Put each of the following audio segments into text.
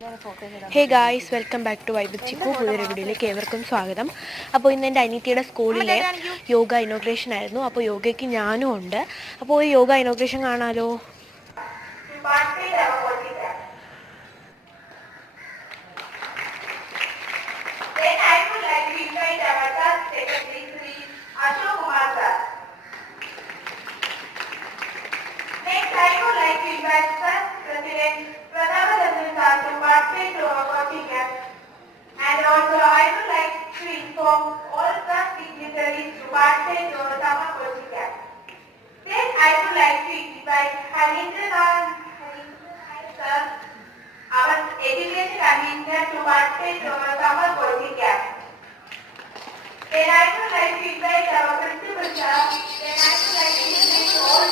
Hey guys, welcome back to Vibe Chikku. പുതിയൊരു വീഡിയോയിലേക്ക് ഏവർക്കും സ്വാഗതം. അപ്പോൾ ഇന്ന് എൻ്റെ അനിയത്തിയുടെ സ്കൂളിലെ യോഗ ഇനോഗ്രേഷൻ ആയിരുന്നു. അപ്പോൾ യോഗയ്ക്ക് ഞാനും ഉണ്ട്. അപ്പോൾ ഈ യോഗ ഇനോഗ്രേഷൻ കാണാലോ. And also, I would like to inform all class dignitaries to participate in the summer coaching camp. Then, I would like to invite Harindran sir, our education commissioner, to participate in the summer coaching camp. Then, I would like to invite our principal sir. Then, I would like to invite all.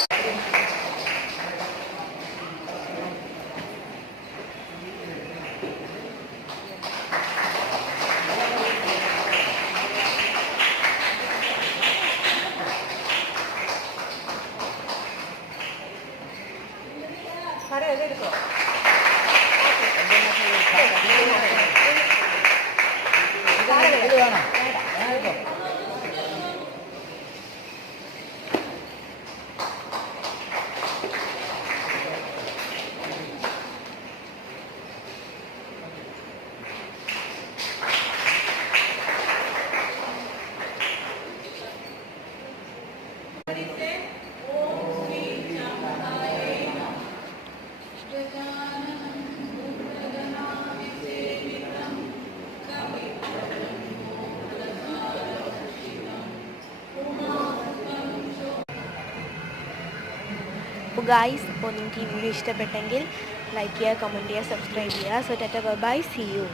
അപ്പോൾ ഗായ്സ്, അപ്പോൾ നിങ്ങൾക്ക് ഈ വീഡിയോ ഇഷ്ടപ്പെട്ടെങ്കിൽ ലൈക്ക് ചെയ്യുക, കമൻറ്റ് ചെയ്യുക, subscribe ചെയ്യുക. So tata, bye, see U.